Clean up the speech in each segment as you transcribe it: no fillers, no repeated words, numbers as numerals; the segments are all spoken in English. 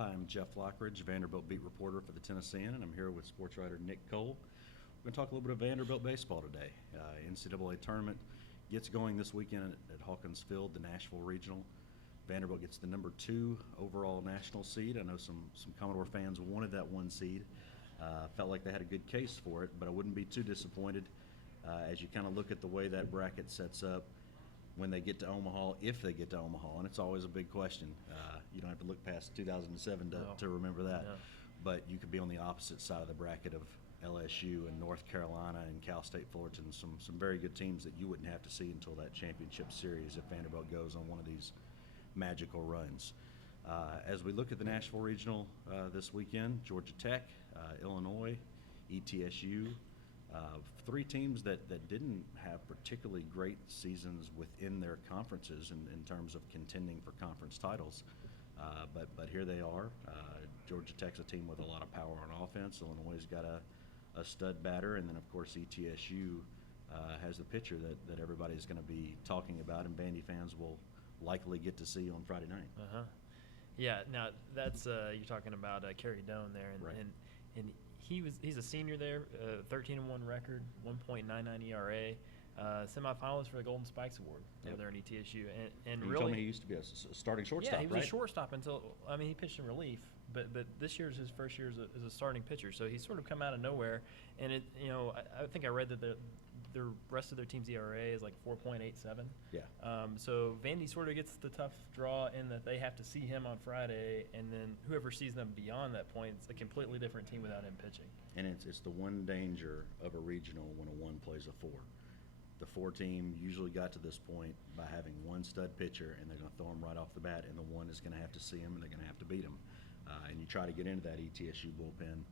Hi, I'm Jeff Lockridge, Vanderbilt beat reporter for the Tennessean, and I'm here with sports writer Nick Cole. We're going to talk a little bit of Vanderbilt baseball today. NCAA tournament gets going this weekend at Hawkins Field, the Nashville Regional. Vanderbilt gets the number 2 overall national seed. I know some Commodore fans wanted that 1 seed. Felt like they had a good case for it, but I wouldn't be too disappointed as you kind of look at the way that bracket sets up when they get to Omaha, if they get to Omaha, and it's always a big question. You don't have to look past 2007 to remember that. No. But you could be on the opposite side of the bracket of LSU and North Carolina and Cal State Fullerton, some very good teams that you wouldn't have to see until that championship series if Vanderbilt goes on one of these magical runs. As we look at the Nashville Regional this weekend, Georgia Tech, Illinois, ETSU, 3 teams that didn't have particularly great seasons within their conferences in terms of contending for conference titles. But here they are. Georgia Tech's a team with a lot of power on offense. Illinois' got a stud batter. And then, of course, ETSU has the pitcher that everybody's going to be talking about and Vandy fans will likely get to see on Friday night. Yeah, now that's you're talking about Kerry Doan there, Right. and he's a senior there, 13-1 record, 1.99 ERA, semifinalist for the Golden Spikes Award over there in ETSU, and You really told me he used to be a starting shortstop, yeah, he was right? a shortstop until he pitched in relief, but this year's his first year as a starting pitcher, so he's sort of come out of nowhere, and I think I read that the rest of their team's ERA is like 4.87. Yeah. So Vandy sort of gets the tough draw in that they have to see him on Friday, and then whoever sees them beyond that point, it's a completely different team without him pitching. And it's the one danger of a regional when a 1 plays a 4. The 4 team usually got to this point by having 1 stud pitcher, and they're going to throw him right off the bat, and the 1 is going to have to see him, and they're going to have to beat him. And you try to get into that ETSU bullpen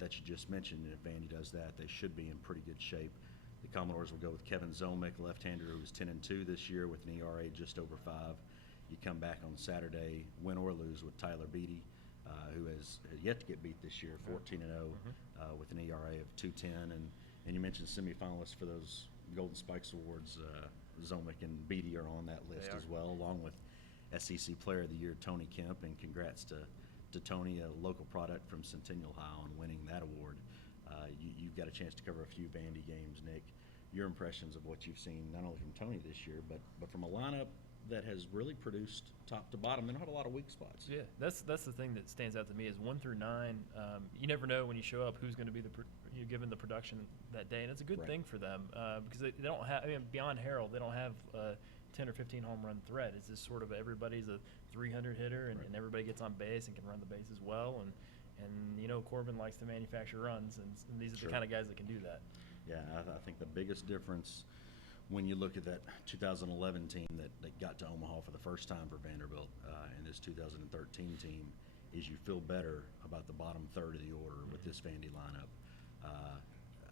that you just mentioned, and if Vandy does that, they should be in pretty good shape. The Commodores will go with Kevin Zomick, left-hander who was 10-2 this year with an ERA just over 5. You come back on Saturday, win or lose, with Tyler Beatty, who has yet to get beat this year, 14-0 with an ERA of 2.10. And you mentioned semifinalists for those Golden Spikes Awards. Zomick and Beatty are on that list as well, along with SEC Player of the Year Tony Kemp. And congrats to Tony, a local product from Centennial High, on winning that award. You've got a chance to cover a few Vandy games, Nick. Your impressions of what you've seen, not only from Tony this year, but from a lineup that has really produced top to bottom. They don't have a lot of weak spots. Yeah, that's the thing that stands out to me is 1 through 9. You never know when you show up who's going to be given the production that day, and it's a good thing for them because they don't have. Beyond Harold, they don't have 10 or 15 home run threat. It's just sort of everybody's a 300 hitter, and everybody gets on base and can run the bases well. And Corbin likes to manufacture runs, and these are the kind of guys that can do that. Yeah, I think the biggest difference when you look at that 2011 team that got to Omaha for the first time for Vanderbilt and this 2013 team is you feel better about the bottom third of the order with this Vandy lineup,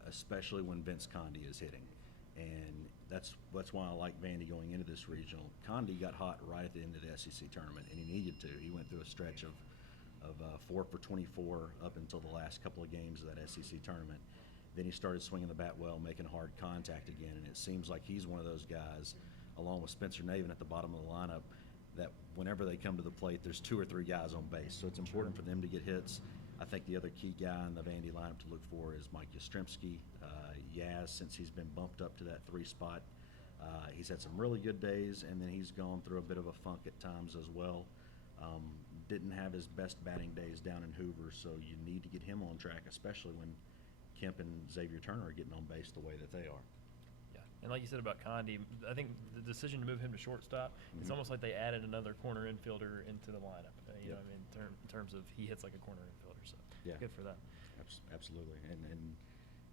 especially when Vince Conde is hitting. And that's why I like Vandy going into this regional. Conde got hot right at the end of the SEC tournament, and he needed to. He went through a stretch of 4 for 24 up until the last couple of games of that SEC tournament. Then he started swinging the bat well, making hard contact again, and it seems like he's one of those guys, along with Spencer Navin at the bottom of the lineup, that whenever they come to the plate, there's 2 or 3 guys on base. So it's important for them to get hits. I think the other key guy in the Vandy lineup to look for is Mike Yastrzemski. Yaz, since he's been bumped up to that 3 spot, he's had some really good days, and then he's gone through a bit of a funk at times as well. Didn't have his best batting days down in Hoover, so you need to get him on track, especially when Kemp and Xavier Turner are getting on base the way that they are. Yeah, and like you said about Conde, I think the decision to move him to shortstop, it's almost like they added another corner infielder into the lineup. In terms of he hits like a corner infielder, so good for them. Absolutely, and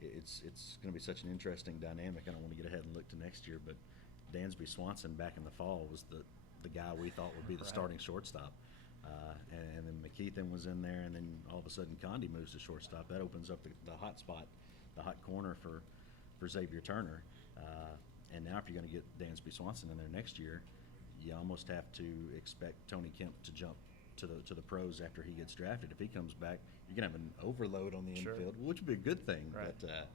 it's going to be such an interesting dynamic. I don't want to get ahead and look to next year, but Dansby Swanson back in the fall was the guy we thought would be the starting shortstop. And then McKeithen was in there, and then all of a sudden Conde moves to shortstop. That opens up the hot spot, the hot corner for Xavier Turner. And now if you're going to get Dansby Swanson in there next year, you almost have to expect Tony Kemp to jump to the pros after he gets drafted. If he comes back, you're going to have an overload on the infield, which would be a good thing. Right. But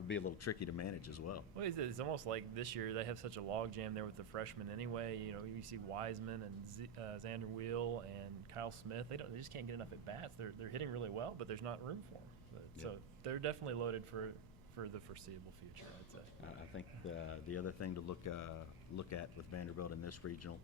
would be a little tricky to manage as well. Well, it's almost like this year they have such a log jam there with the freshmen anyway. You know, you see Wiseman and Xander Wheel and Kyle Smith. They just can't get enough at bats. They're hitting really well, but there's not room for them. So they're definitely loaded for the foreseeable future, I'd say. I think the other thing to look at with Vanderbilt in this regional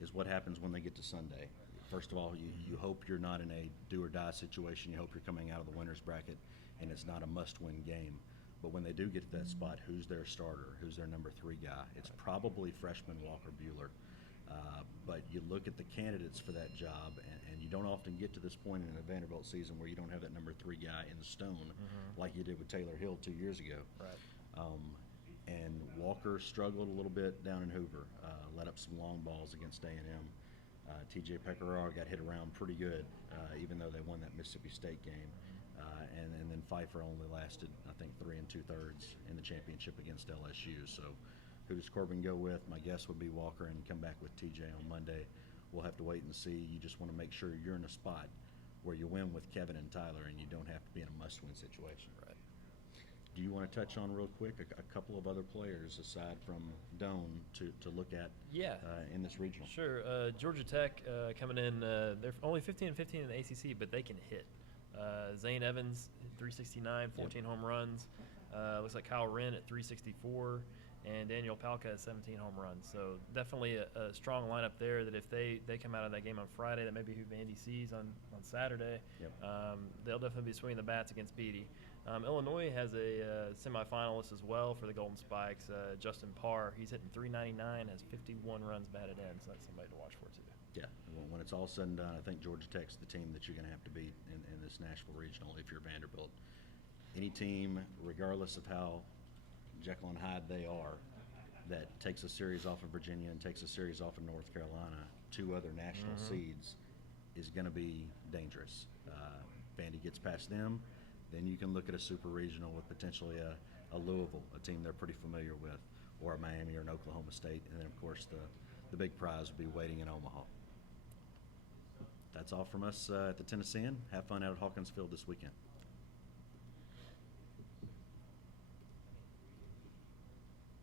is what happens when they get to Sunday. First of all, you hope you're not in a do-or-die situation. You hope you're coming out of the winner's bracket and it's not a must-win game. But when they do get to that spot, who's their starter? Who's their number 3 guy? It's probably freshman Walker Buehler. But you look at the candidates for that job, and you don't often get to this point in a Vanderbilt season where you don't have that number 3 guy in stone like you did with Taylor Hill 2 years ago. Right. And Walker struggled a little bit down in Hoover, let up some long balls against A&M. TJ Pecoraro got hit around pretty good, even though they won that Mississippi State game. And then Pfeiffer only lasted, I think, 3 2/3 in the championship against LSU. So who does Corbin go with? My guess would be Walker and come back with TJ on Monday. We'll have to wait and see. You just want to make sure you're in a spot where you win with Kevin and Tyler and you don't have to be in a must-win situation. Right. Do you want to touch on real quick a couple of other players aside from Doan to look at in this regional? Sure. Georgia Tech coming in, they're only 15-15 in the ACC, but they can hit. Zane Evans, 369, 14 home runs. Looks like Kyle Wren at 364, and Daniel Palka at 17 home runs. So definitely a strong lineup there that if they come out of that game on Friday, that may be who Vandy sees on Saturday. Yep. They'll definitely be swinging the bats against Beatty. Illinois has a semifinalist as well for the Golden Spikes, Justin Parr. He's hitting 399, has 51 runs batted in, so that's somebody to watch for too. Yeah, well, when it's all said and done, I think Georgia Tech's the team that you're going to have to beat in this Nashville regional if you're Vanderbilt. Any team, regardless of how Jekyll and Hyde they are, that takes a series off of Virginia and takes a series off of North Carolina, 2 other national seeds, is going to be dangerous. Vandy gets past them, then you can look at a super regional with potentially a Louisville, a team they're pretty familiar with, or a Miami or an Oklahoma State, and then of course the big prize will be waiting in Omaha. That's all from us at the Tennessean. Have fun out at Hawkinsville this weekend.